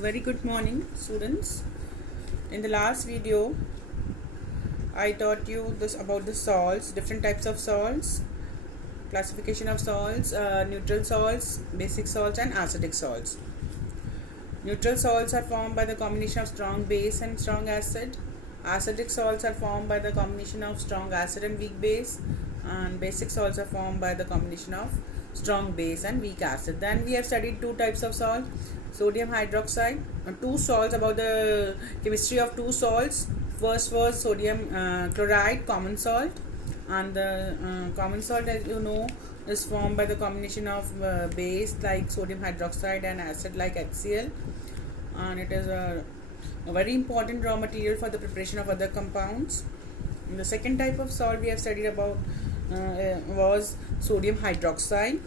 Very good morning, students. In the last video, I taught you this about the salts, different types of salts, classification of salts, neutral salts, basic salts, and acidic salts. Neutral salts are formed by the combination of strong base and strong acid. Acidic salts are formed by the combination of strong acid and weak base, and basic salts are formed by the combination of strong base and weak acid. Then we have studied two types of salt, sodium hydroxide, two salts, about the chemistry of two salts. First was sodium chloride, common salt, and the common salt, as you know, is formed by the combination of base like sodium hydroxide and acid like HCl, and it is a very important raw material for the preparation of other compounds. And the second type of salt we have studied about was sodium hydroxide.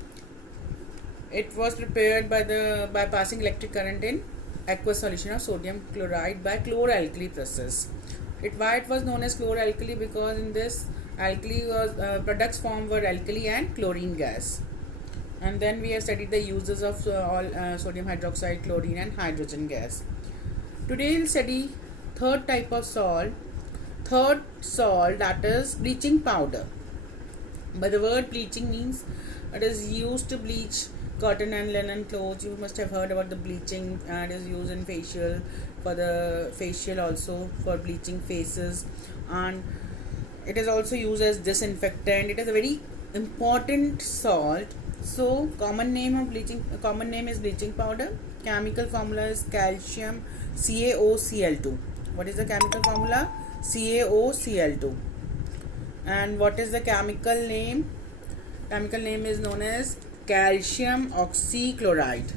It was prepared by passing electric current in aqueous solution of sodium chloride by chloralkali process. Why it was known as chloralkali? Because in this alkali was products formed were alkali and chlorine gas. And then we have studied the uses of all sodium hydroxide, chlorine, and hydrogen gas. Today we'll study third type of salt. Third salt, that is bleaching powder. By the word bleaching means it is used to bleach cotton and linen clothes. You must have heard about the bleaching. It is used in facial, for the facial, also for bleaching faces, and it is also used as disinfectant. It is a very important salt. So common name is bleaching powder. Chemical formula is calcium CaOCl2. What is the chemical formula? CaOCl2. And what is the chemical name? Chemical name is known as calcium oxychloride.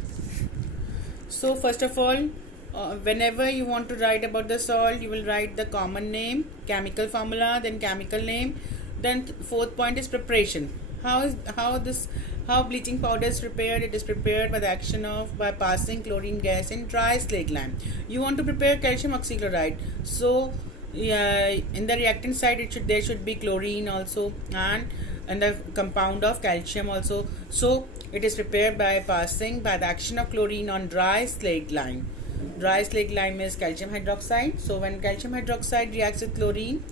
So first of all, whenever you want to write about the salt, you will write the common name, chemical formula, then chemical name. Then fourth point is preparation. How bleaching powder is prepared? It is prepared by passing chlorine gas in dry slaked lime. You want to prepare calcium oxychloride, so in the reactant side there should be chlorine also, and the compound of calcium also. So it is prepared by the action of chlorine on dry slaked lime. Dry slaked lime is calcium hydroxide. So when calcium hydroxide reacts with chlorine,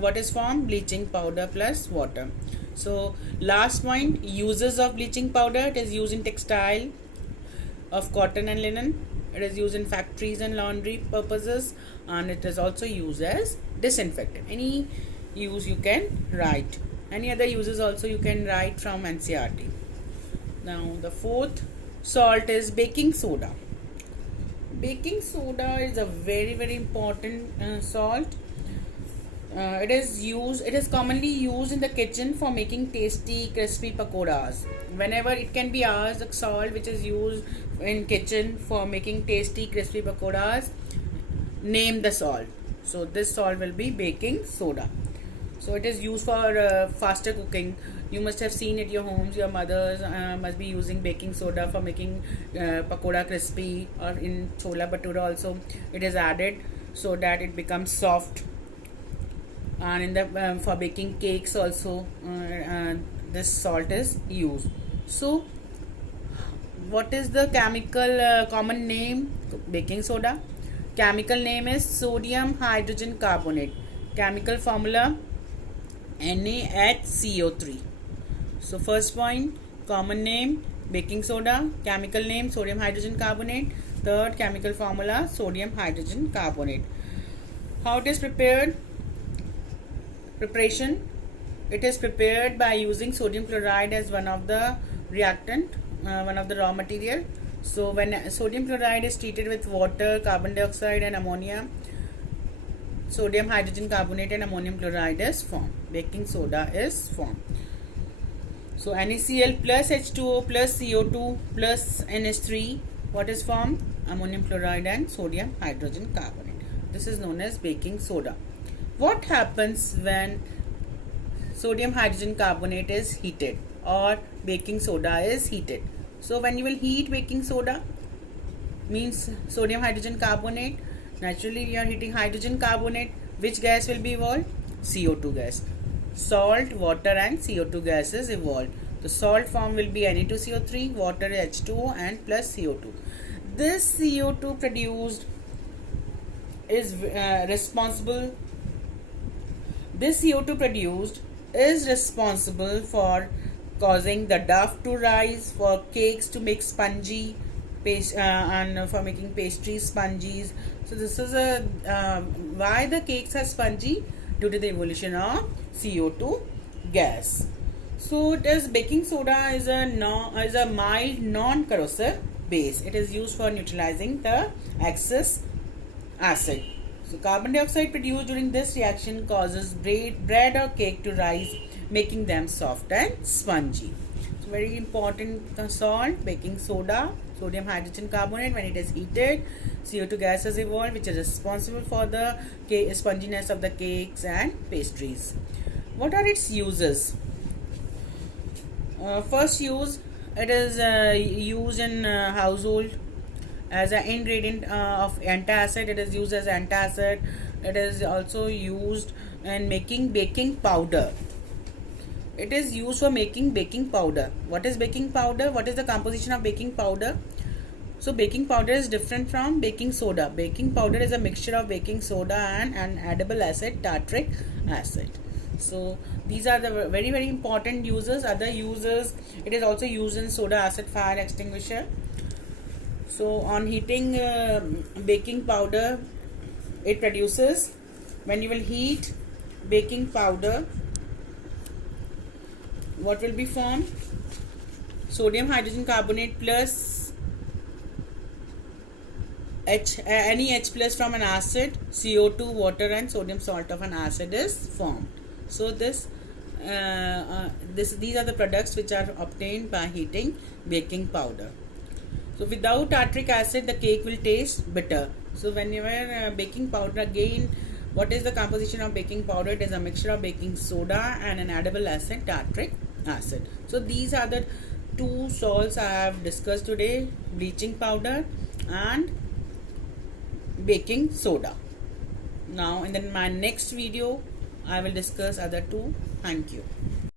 what is formed? Bleaching powder plus water. So last point, uses of bleaching powder. It is used in textile of cotton and linen. It is used in factories and laundry purposes, and it is also used as disinfectant. Any use you can write. Any other uses also you can write from NCERT. Now the fourth salt is baking soda. Baking soda is a very important salt. It is commonly used in the kitchen for making tasty crispy pakoras. Whenever it can be asked, the salt which is used in kitchen for making tasty crispy pakoras, name the salt. So this salt will be baking soda. So it is used for faster cooking. You must have seen at your homes, your mothers must be using baking soda for making pakoda crispy, or in chola bhatura also it is added so that it becomes soft. And in the for baking cakes also this salt is used. So what is the chemical common name? Baking soda. Chemical name is sodium hydrogen carbonate. Chemical formula NaHCO3. So first point, common name baking soda, chemical name sodium hydrogen carbonate. Third, chemical formula sodium hydrogen carbonate. How it is prepared? Preparation. It is prepared by using sodium chloride as one of the reactant, one of the raw material. So when sodium chloride is treated with water, carbon dioxide, and ammonia, sodium hydrogen carbonate and ammonium chloride is formed. Baking soda is formed. So NaCl plus H2O plus CO2 plus NH3, what is formed? Ammonium chloride and sodium hydrogen carbonate. This is known as baking soda. What happens when sodium hydrogen carbonate is heated or baking soda is heated? So when you will heat baking soda, means sodium hydrogen carbonate, naturally you are heating hydrogen carbonate. Which gas will be evolved? CO2 gas. Salt, water, and CO2 gases evolved. The salt form will be Na2CO3, water H2O, and plus CO2. this CO2 produced is responsible. This CO2 produced is responsible for causing the dough to rise, for cakes to make spongy, and for making pastries spongy. So this is a why the cakes are spongy, due to the evolution of CO2 gas. So it is baking soda is a mild non-corrosive base. It is used for neutralizing the excess acid. So carbon dioxide produced during this reaction causes bread or cake to rise, making them soft and spongy. So very important salt, baking soda, sodium hydrogen carbonate. When it is heated, CO2 gas is evolved, which is responsible for the sponginess of the cakes and pastries. What are its uses? First use, it is used in household as an ingredient of antacid. It is used as antacid. It is also used in making baking powder. It is used for making baking powder. What is baking powder? What is the composition of baking powder? So baking powder is different from baking soda. Baking powder is a mixture of baking soda and an edible acid, tartaric acid. So these are the very, very important uses. Other uses, it is also used in soda acid fire extinguisher. So on heating baking powder, it produces, when you will heat baking powder, what will be formed? Sodium hydrogen carbonate plus any H plus from an acid, CO2, water and sodium salt of an acid is formed. So these are the products which are obtained by heating baking powder. So without tartaric acid, the cake will taste bitter. So whenever baking powder, again, what is the composition of baking powder? It is a mixture of baking soda and an edible acid, tartaric acid. So these are the two salts I have discussed today: bleaching powder and baking soda. Now in my next video, I will discuss other two. Thank you.